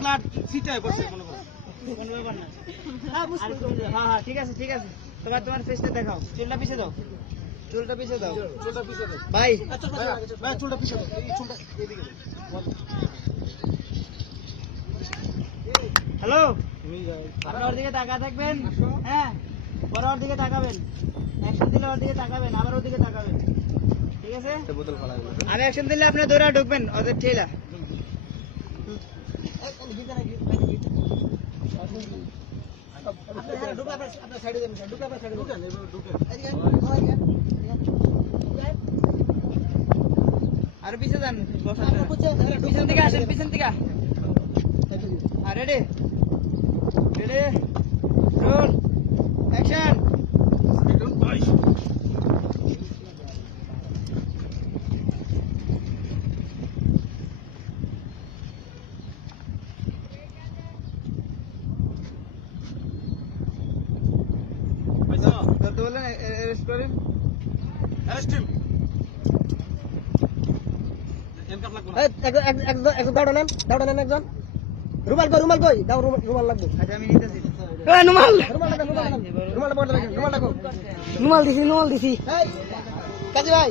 Blood ছিটায় বসে কোনো কোনো কোনো ব্যাপার না হ্যাঁ হ্যাঁ হ্যাঁ ঠিক আছে ঠিক আছে। তোমার তোমার ফেসটা দেখাও। চুলটা দাও। চুলটা পিছে দাও। চুলটা পিছে দাও। ভাই। ভাই চুলটা পিছে দাও। এই চুলটা এদিকে হ্যালো? তুমি যাও। আপনি ওর দিকে তাকা থাকবেন হ্যাঁ পরে ওর দিকে তাকাবেন। অ্যাকশন দিলে ওর দিকে তাকাবেন আবার ওর দিকে তাকাবেন। আছে বোতল ফালা গেল আর অ্যাকশন দিলে আপনি দৌড়া ঢুকবেন ওদের ঠেলা আর পিছে যান বসার জন্য। পিছন থেকে আসেন পিছন থেকে আর রেডি রেডি করেন? Arrest him. একজন দাওড়া নেন দাওড়া নেন একজন। রুমাল কই রুমাল কই? দাও রুমাল লাগবে। আচ্ছা আমি নিতেছি। রুমাল! রুমাল দিছি রুমাল দিছি। কাজী ভাই।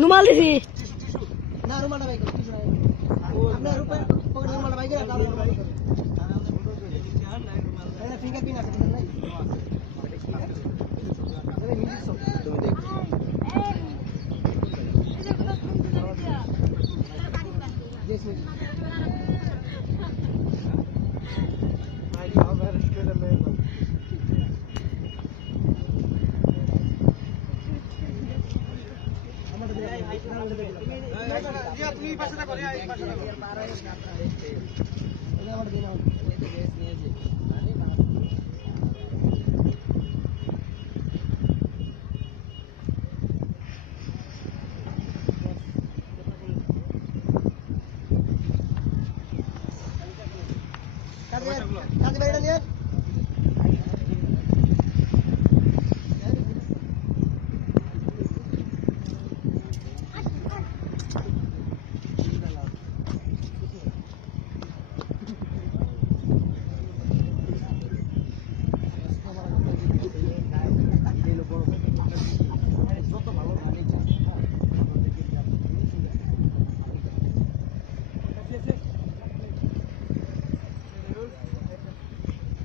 রুমাল দিছি। না ভাই রুমাল ভাই গেল দাও রুমাল এই ফিঙ্গার আছে নাই তুমি দেখ জিয়া তুমি পাশে থাকো রিয়া এই পাশে থাকো কাজী ভাই এটা নিয়ে অ্যারেস্ট হিম আমার ভাই হ্যান্ডকাপটা বের করবেন হ্যাঁ পকেটে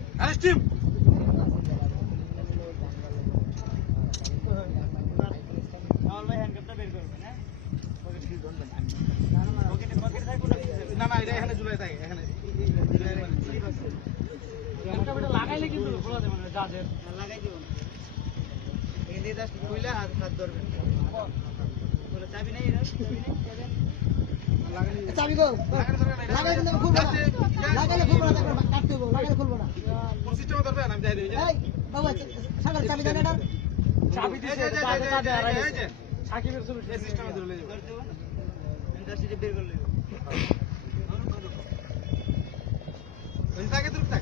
পকেটে থাকবে না না এটা এখানে ঝুলাই থাকে এখানে লাগাইলে কিন্তু খোলা যাবে না জাজের লাগাই দিব না এই জাস্ট খুইলা হাত ধরবেন চাবি নেই? চাবি গো লাগাই কিন্তু খুলবো না লাগাইলে খুলবো না দেখো কাটতে হবে লাগাইলে খুলবো না। সিস্টেমে ধরবে আমি দেখাই দিই এই বাবা সাগর চাবি দেন এটা চাবি দিয়ে চাবি এই যে সাকিবের ছবি। এই সিস্টেমে ধরলে যাবে ইন্ডাস্ট্রিতে বের করলে ওই থাকে দূর থাক।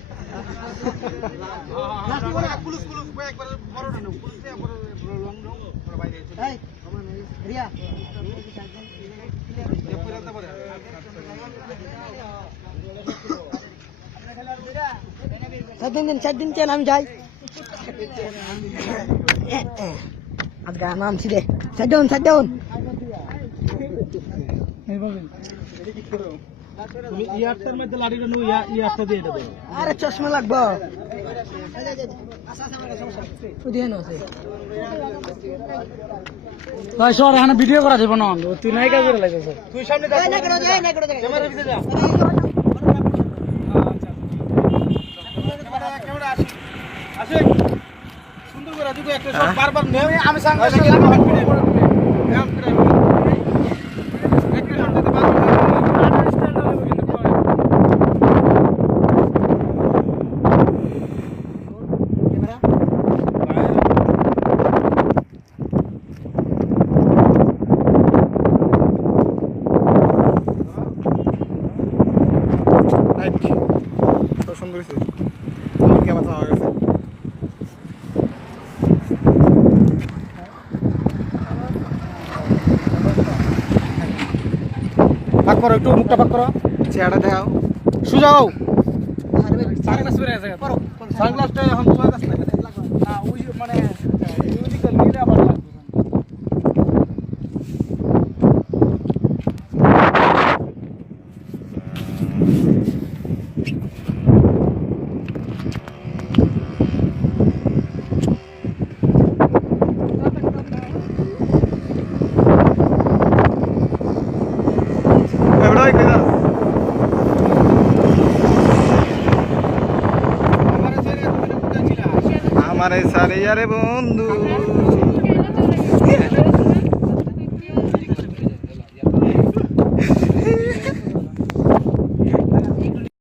দিন দিন চার দিন চেন আমি যাই। আজকে নামছি রে চার দেউন চার দেউন তুমি ইয়ারটার মধ্যে লাড়িটা নু ইয়ারটা দিয়ে দেবে। আরে চশমা লাগবো। ভিডিও করা যাবে না। তুই নাই কাজ করে লাগছে তুই সামনে এই না করো এই না করো ক্যামেরা দিতে যা। এই আসে সুন্দর করে একটা শট বারবার আমি আমার পিঠে পড়ে দিবে এরকম করে একটা শট দিতে পারব খুব সুন্দর হয়েছে। কেমন হয়ে গেছে। পাক করো একটু মুখটা পাক করো। চেহারা দেখাও। সুজাও। সানগ্লাস পরে আছে। সানগ্লাসটা এখন না ওই মানে মিউজিক্যাল নিলে আবার আমারে সারিয়ারে বন্ধু।